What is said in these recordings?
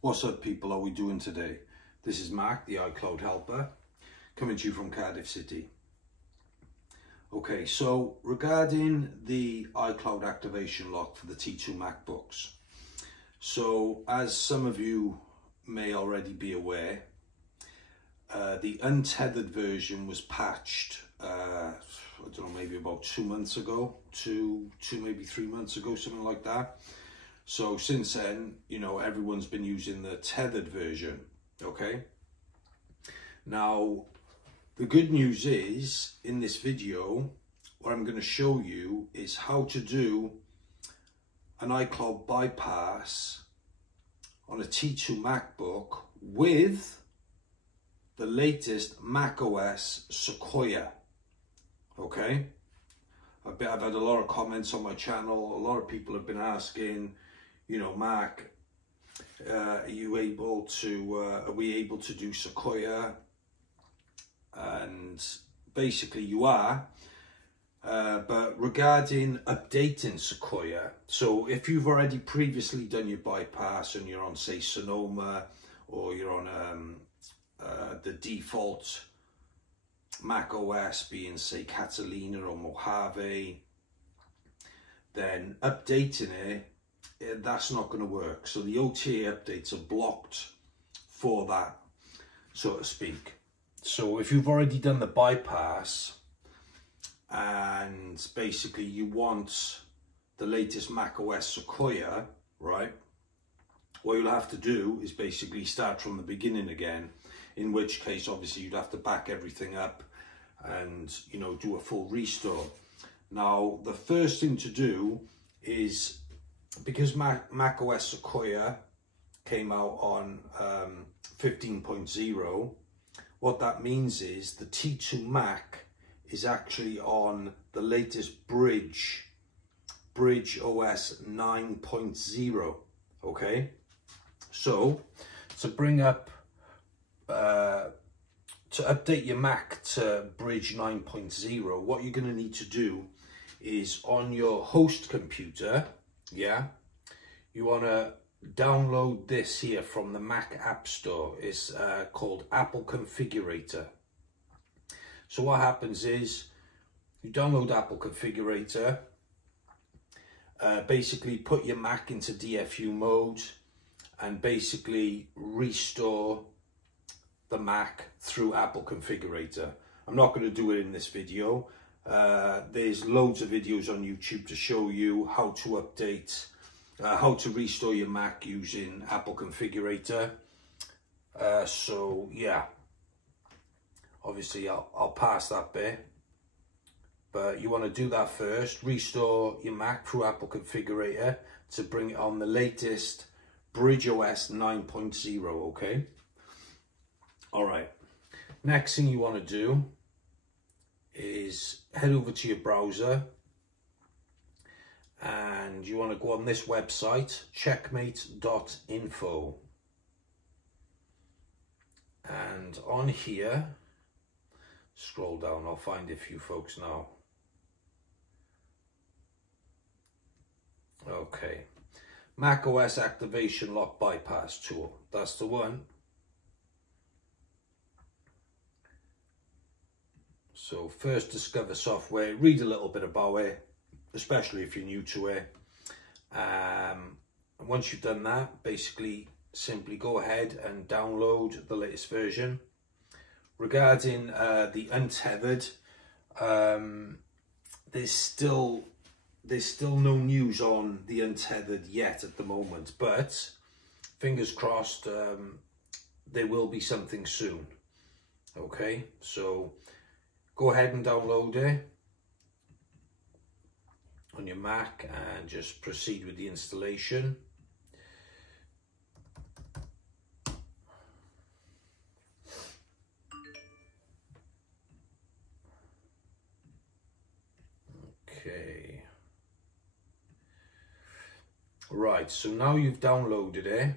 What's up, people? How are we doing today? This is Mark, the iCloud helper, coming to you from Cardiff City. Okay, so regarding the iCloud activation lock for the T2 Macbooks. So as some of you may already be aware, the untethered version was patched, I don't know, maybe about 2 months ago, maybe 3 months ago, something like that. So since then, you know, everyone's been using the tethered version, okay? Now, the good news is, in this video, what I'm going to show you is how to do an iCloud bypass on a T2 MacBook with the latest macOS Sequoia, okay? I've had a lot of comments on my channel. A lot of people have been asking, you know, Mark, are we able to do Sequoia? And basically you are, but regarding updating Sequoia, so if you've already previously done your bypass and you're on, say, Sonoma, or you're on the default Mac OS being, say, Catalina or Mojave, then updating it, that's not going to work. So the OTA updates are blocked for that, so to speak. So if you've already done the bypass and basically you want the latest macOS Sequoia, right, what you'll have to do is basically start from the beginning again, in which case obviously you'd have to back everything up and, you know, do a full restore. Now, the first thing to do is, because macOS Sequoia came out on 15.0, what that means is the T2 Mac is actually on the latest Bridge OS 9.0, okay? So, to bring up, to update your Mac to Bridge 9.0, what you're going to need to do is, on your host computer, yeah, you want to download this here from the Mac App Store. It's called Apple Configurator. So what happens is you download Apple Configurator, basically put your Mac into DFU mode and basically restore the Mac through Apple Configurator. I'm not going to do it in this video. There's loads of videos on YouTube to show you how to update, how to restore your Mac using Apple Configurator. So yeah, obviously I'll pass that bit, but you want to do that first. Restore your Mac through Apple Configurator to bring it on the latest Bridge OS 9.0, okay? All right, next thing you want to do is head over to your browser and you want to go on this website, CHECKM8.info, and on here, scroll down, I'll find it for you folks now. Okay, macOS Activation Lock Bypass Tool, that's the one. So first, discover software, read a little bit about it, especially if you're new to it. Once you've done that, basically simply go ahead and download the latest version. Regarding the untethered, there's still no news on the untethered yet at the moment, but fingers crossed, there will be something soon. Okay, so go ahead and download it on your Mac and just proceed with the installation. Okay. Right, so now you've downloaded it.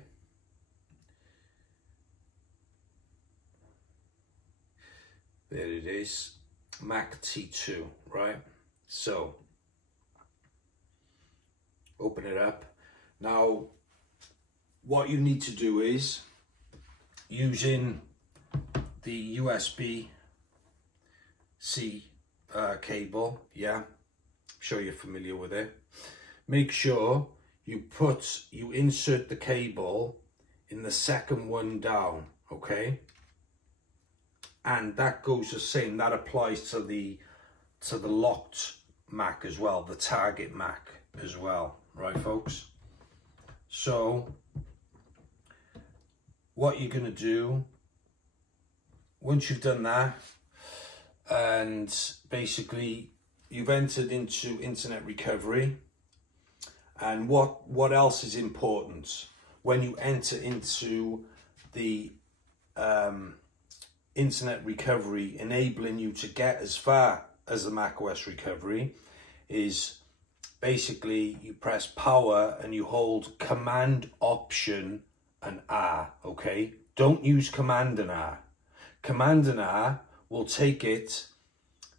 There it is. Mac T2, right? So open it up. Now what you need to do is, using the USB-C cable, yeah, sure you're familiar with it, make sure you insert the cable in the second one down, okay? And that goes the same, that applies to the locked Mac as well, the target Mac as well, right folks? So what you're going to do once you've done that, and basically you've entered into internet recovery, and what else is important when you enter into the internet recovery, enabling you to get as far as the macOS recovery, is basically you press power and you hold Command, Option and R, okay? Don't use Command and R. Command and R will take it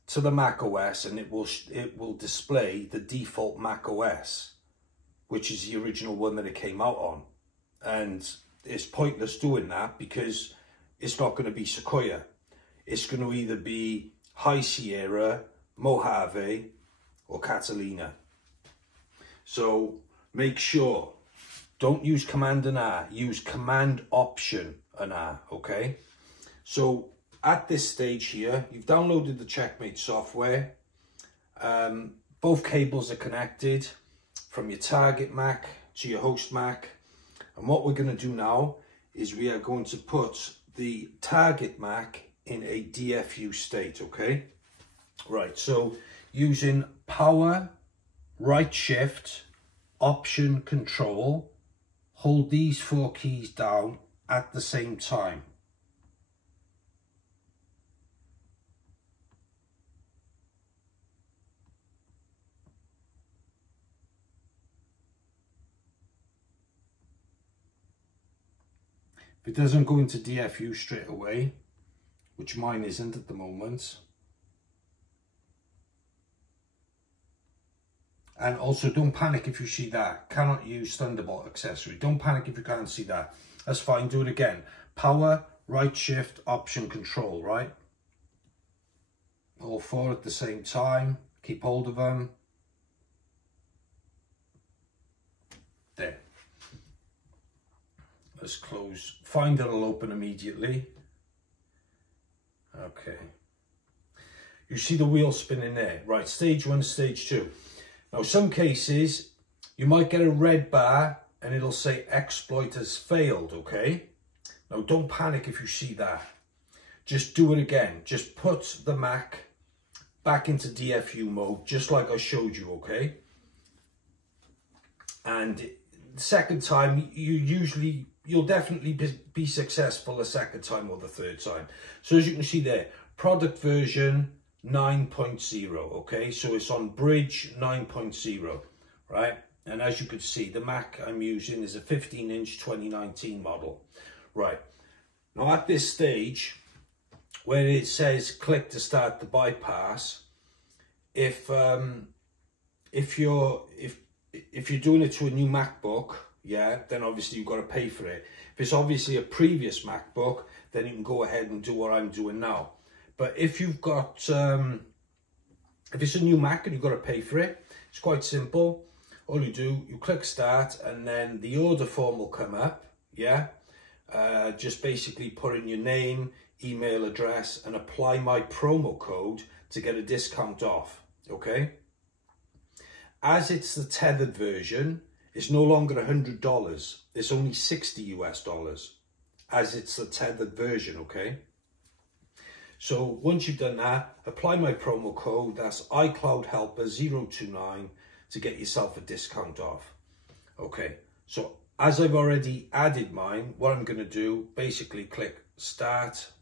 to the macOS and it will display the default macOS, which is the original one that it came out on. And it's pointless doing that because it's not going to be Sequoia. It's going to either be High Sierra, Mojave or Catalina. So make sure, don't use Command and R, use Command, Option and R, okay? So at this stage here, you've downloaded the CHECKM8 software. Both cables are connected from your target Mac to your host Mac. And what we're going to do now is we are going to put the target Mac in a DFU state, okay? Right, so using power, right shift, option, control, hold these 4 keys down at the same time. If it doesn't go into DFU straight away, which mine isn't at the moment. And also don't panic if you see that. Cannot use Thunderbolt accessory. Don't panic if you can't see that. That's fine, do it again. Power, right shift, option, control, right? All 4 at the same time. Keep hold of them. There. Let's close. Finder will open immediately. Okay. You see the wheel spinning there. Right, stage 1, stage 2. Now, some cases, you might get a red bar and it'll say exploit has failed, okay? Now, don't panic if you see that. Just do it again. Just put the Mac back into DFU mode, just like I showed you, okay? And the second time, you'll definitely be successful the second time or the third time. So as you can see there, product version 9.0, okay? So it's on bridge 9.0, right? And as you can see, the Mac I'm using is a 15-inch 2019 model. Right, now at this stage, where it says click to start the bypass, if you're doing it to a new MacBook, yeah, then obviously you've got to pay for it. If it's obviously a previous MacBook, then you can go ahead and do what I'm doing now. But if you've got, if it's a new Mac and you've got to pay for it, it's quite simple. All you do, you click start and then the order form will come up, yeah? Just basically put in your name, email address and apply my promo code to get a discount off, okay? As it's the tethered version, it's no longer $100. It's only $60 US, as it's the tethered version, okay? So once you've done that, apply my promo code, that's Icloud Helper 029 to get yourself a discount off. Okay, so as I've already added mine, what I'm going to do, basically click start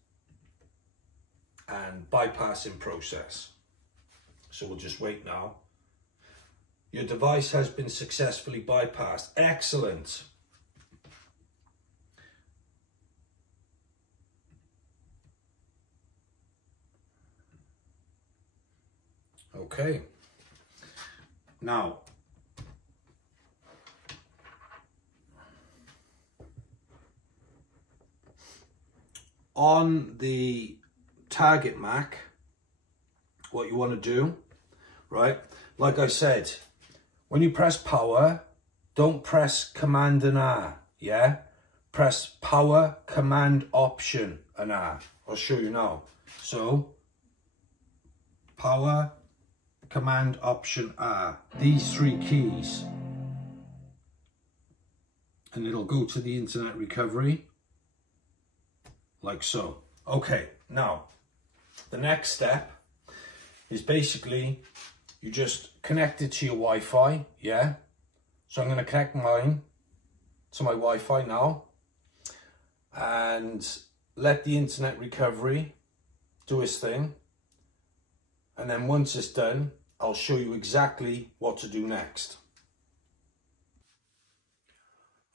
and bypass in process. So we'll just wait now. Your device has been successfully bypassed. Excellent. Okay. Now, on the target Mac, what you want to do, right? Like I said, when you press power, don't press Command and R, yeah? Press power, Command, Option and R. I'll show you now. So, power, Command, Option, R. These three keys. And it'll go to the internet recovery, like so. Okay, now, the next step is basically, you just connect it to your Wi-Fi, yeah? So I'm going to connect mine to my Wi-Fi now and let the internet recovery do its thing. And then once it's done, I'll show you exactly what to do next.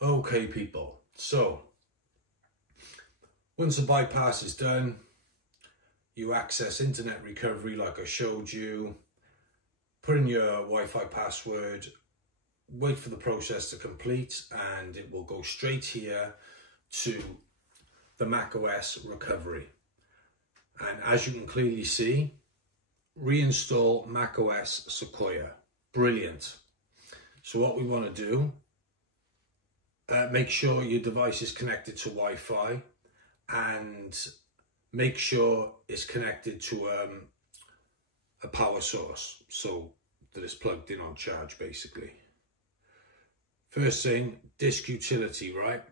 Okay people, so once the bypass is done, you access internet recovery like I showed you, put in your Wi-Fi password, wait for the process to complete, and it will go straight here to the macOS recovery. And as you can clearly see, reinstall macOS Sequoia. Brilliant. So what we want to do, make sure your device is connected to Wi-Fi and make sure it's connected to a power source so that it's plugged in on charge basically. First thing, disk utility, right?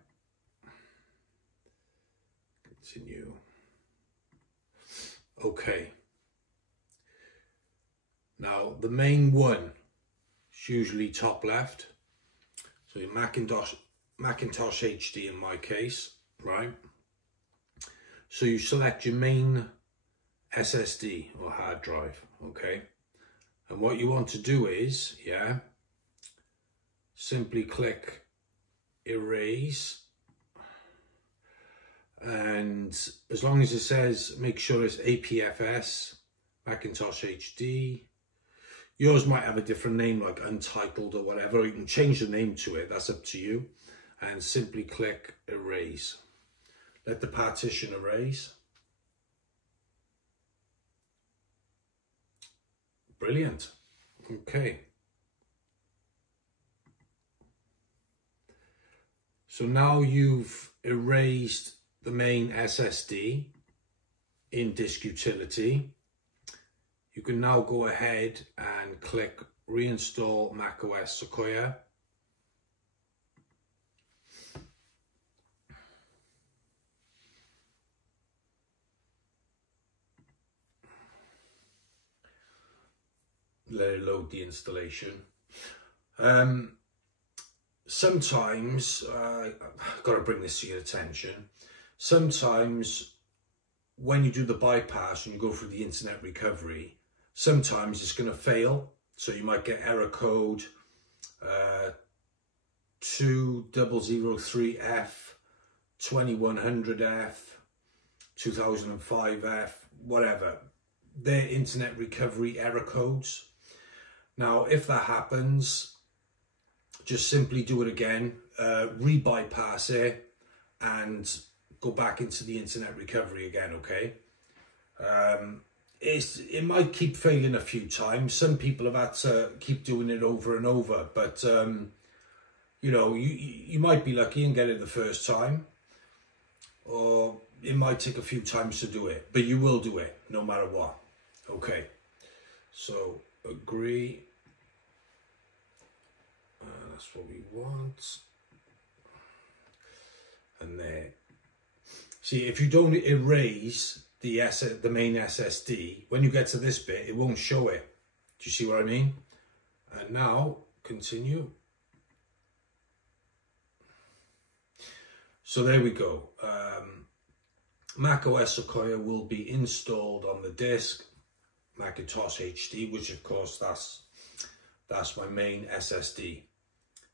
Continue. Okay. Now the main one is usually top left. So your Macintosh HD in my case, right? So you select your main SSD or hard drive, okay? And what you want to do is, yeah, simply click erase. And as long as it says, make sure it's APFS, Macintosh HD. Yours might have a different name like Untitled or whatever, or you can change the name to it, that's up to you. And simply click erase. Let the partition erase. Brilliant. Okay. So now you've erased the main SSD in disk utility. You can now go ahead and click reinstall macOS Sequoia. Let it load the installation. Sometimes, I've got to bring this to your attention, sometimes when you do the bypass and you go through the internet recovery, sometimes it's going to fail. So you might get error code 2003F, 2100F, 2005F, whatever. They're internet recovery error codes. Now, if that happens, just simply do it again, re-bypass it and go back into the internet recovery again, okay? It might keep failing a few times. Some people have had to keep doing it over and over, but you know, you might be lucky and get it the first time, or it might take a few times to do it, but you will do it no matter what. Okay, so agree, that's what we want, and there. See, if you don't erase the main SSD, when you get to this bit, it won't show it. Do you see what I mean? And now, continue. So there we go. macOS Sequoia will be installed on the disk, Macintosh HD, which of course that's my main SSD.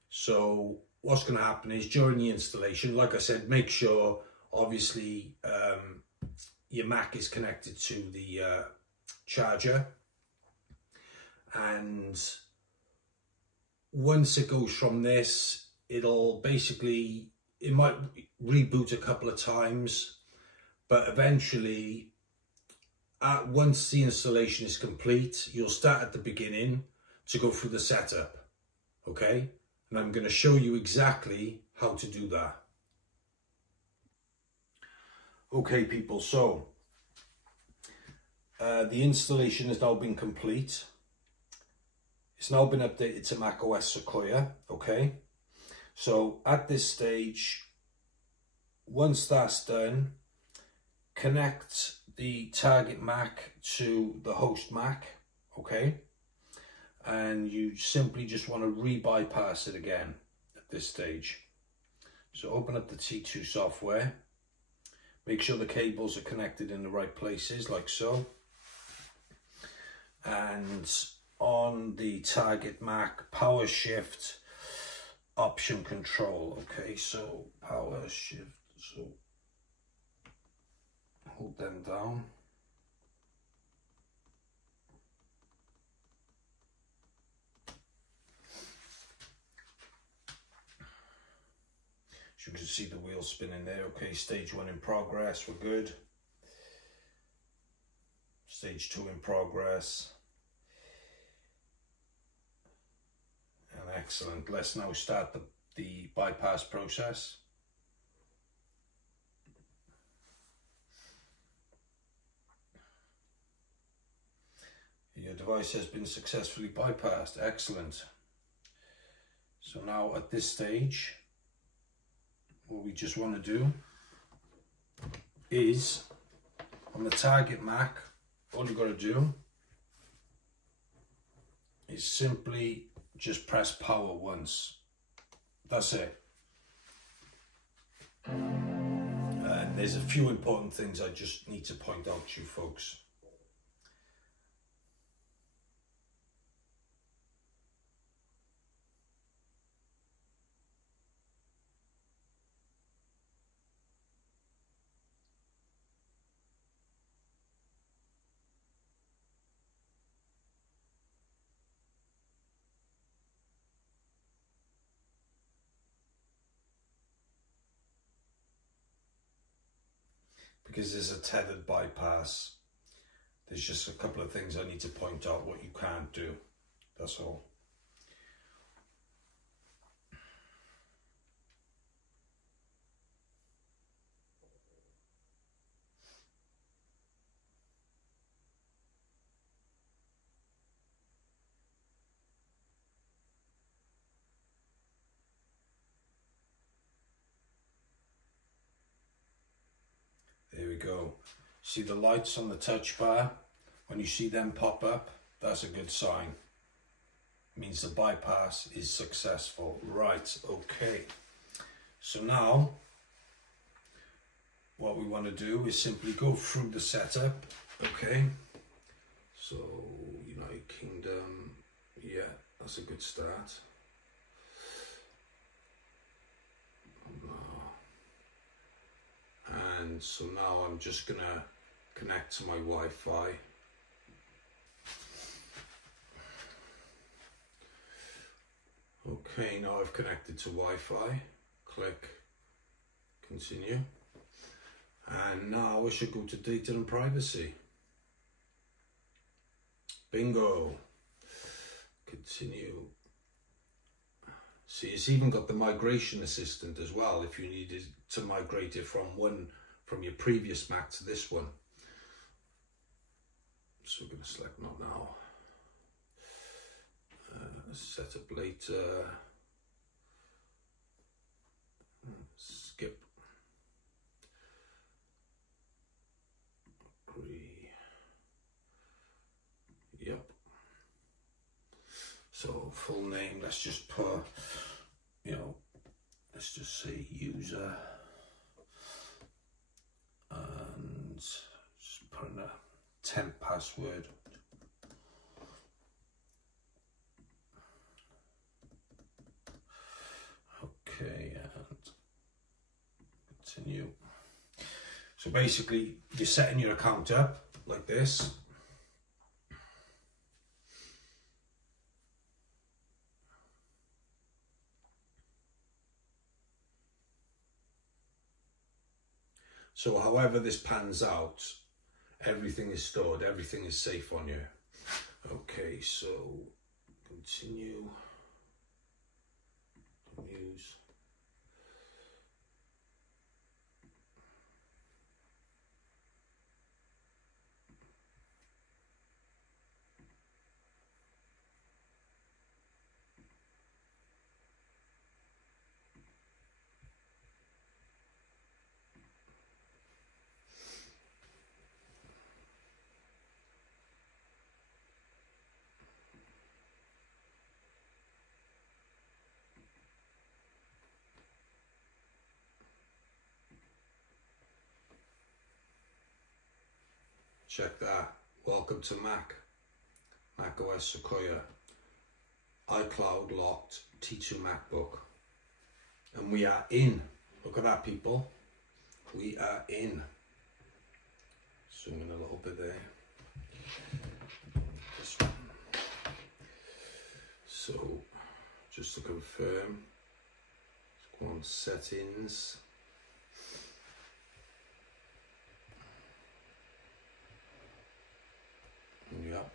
So what's going to happen is during the installation, like I said, make sure obviously your Mac is connected to the charger, and once it goes from this, it might reboot a couple of times, but eventually, once the installation is complete, you'll start at the beginning to go through the setup, okay? And I'm going to show you exactly how to do that. Okay people, so the installation has now been complete. It's now been updated to macOS Sequoia, okay? So at this stage, once that's done, connect the target Mac to the host Mac, okay? And you simply just want to re-bypass it again at this stage. So open up the T2 software. Make sure the cables are connected in the right places, like so. And on the target Mac, power shift, option control. Okay, so power shift, so hold them down. As you can see the wheel spinning there. Okay, stage 1 in progress, we're good. Stage 2 in progress. And excellent. Let's now start the bypass process. Your device has been successfully bypassed. Excellent. So now at this stage, what we just want to do is, on the target Mac, all you've got to do is simply just press power once. That's it. And there's a few important things I just need to point out to you folks. Because there's a tethered bypass, there's just a couple of things I need to point out what you can't do. That's all. There we go. See the lights on the touch bar? When you see them pop up, that's a good sign. It means the bypass is successful. Right, okay. So now, what we want to do is simply go through the setup, okay? So, United Kingdom, yeah, that's a good start. And so now I'm just gonna connect to my Wi-Fi. Okay, now I've connected to Wi-Fi. Click continue. And now I should go to data and privacy. Bingo. Continue. See, it's even got the migration assistant as well if you needed to migrate it from your previous Mac to this one. So we're going to select not now. Set up later. Skip. Agree. Yep. So full name, let's just put, let's just say user, and just put in a temp password. Okay, and continue. So basically, you're setting your account up like this. So however this pans out, everything is stored, everything is safe on you. Okay, so continue, use. Check that. Welcome to Mac OS Sequoia, iCloud locked T2 MacBook. And we are in. Look at that, people. We are in. Zoom in a little bit there. So, just to confirm, let's go on settings. Yep.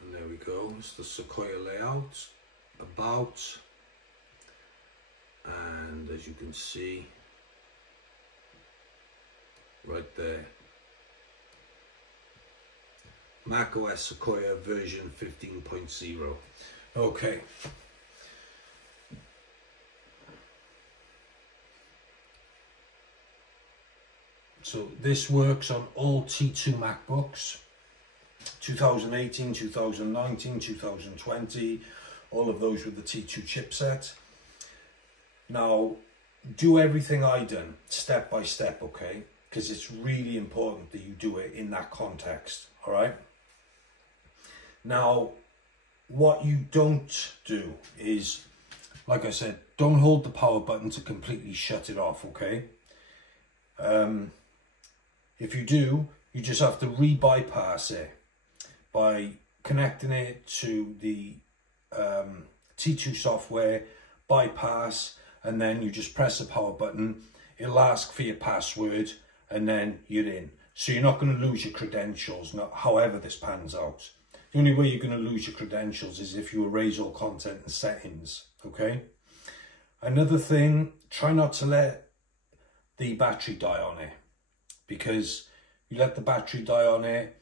And there we go. It's the Sequoia layout. About. And as you can see, right there, Mac OS Sequoia version 15.0. Okay. So this works on all T2 MacBooks, 2018, 2019, 2020, all of those with the T2 chipset. Now, do everything I done step by step, okay? Because it's really important that you do it in that context, all right? Now, what you don't do is, like I said, don't hold the power button to completely shut it off, okay? If you do, you just have to re-bypass it by connecting it to the T2 software, bypass, and then you just press the power button. It'll ask for your password, and then you're in. So you're not going to lose your credentials, however this pans out. The only way you're going to lose your credentials is if you erase all content and settings, okay? Another thing, try not to let the battery die on it, because you let the battery die on it,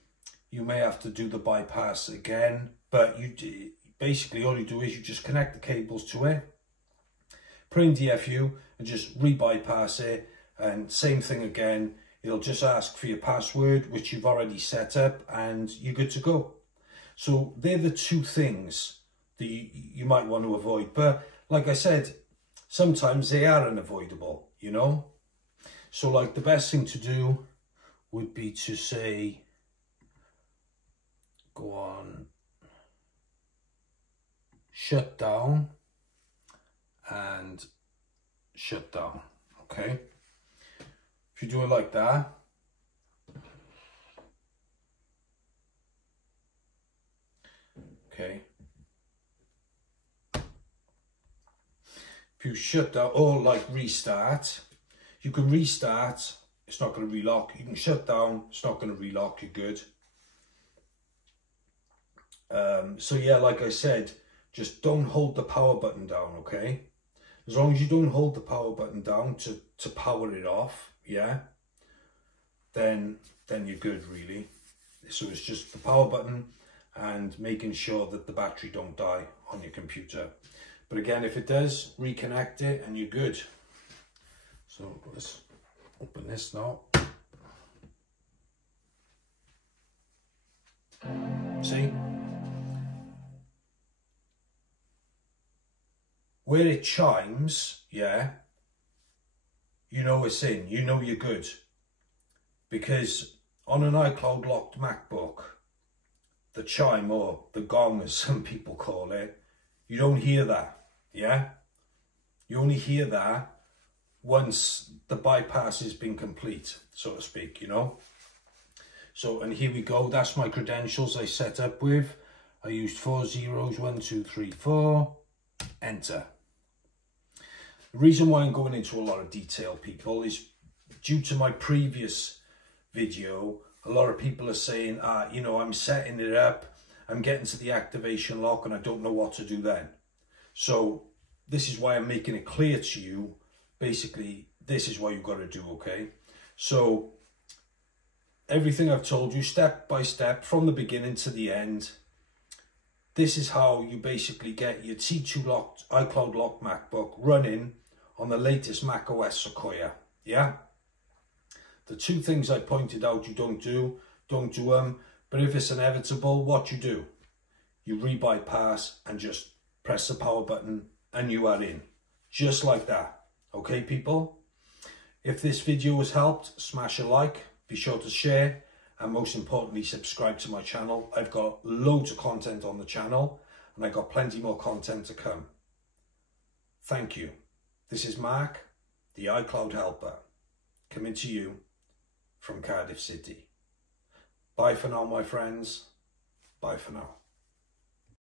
you may have to do the bypass again, but you basically all you do is you just connect the cables to it, put in DFU and just re-bypass it, and same thing again. It'll just ask for your password, which you've already set up, and you're good to go. So they're the two things that you might want to avoid. But like I said, sometimes they are unavoidable, you know? So like the best thing to do would be to say, go on, shut down and shut down, okay? If you do it like that, okay. If you shut down or like restart, you can restart, it's not going to relock. You can shut down, it's not going to relock, you're good. So yeah, like I said, just don't hold the power button down, okay? As long as you don't hold the power button down to power it off, yeah, then you're good, really. So it's just the power button and making sure that the battery don't die on your computer. But again, if it does, reconnect it and you're good. So let's open this now. See? Where it chimes, yeah, you know it's in, you know you're good. Because on an iCloud locked MacBook, the chime, or the gong as some people call it, you don't hear that, yeah? You only hear that once the bypass has been complete, so to speak, you know? So, and here we go, that's my credentials I set up with. I used 4 zeros, 1, 2, 3, 4, enter. The reason why I'm going into a lot of detail, people, is due to my previous video. A lot of people are saying, you know, I'm setting it up, I'm getting to the activation lock and I don't know what to do then. So this is why I'm making it clear to you. Basically, this is what you've got to do, okay? So everything I've told you step by step from the beginning to the end. This is how you basically get your T2 locked iCloud locked MacBook running on the latest macOS Sequoia, yeah? The two things I pointed out you don't do them. But if it's inevitable, what you do? You re-bypass and just press the power button and you are in. Just like that. Okay, people? If this video has helped, smash a like, be sure to share, and most importantly, subscribe to my channel. I've got loads of content on the channel, and I've got plenty more content to come. Thank you. This is Mark, the iCloud helper, coming to you from Cardiff City. Bye for now, my friends. Bye for now.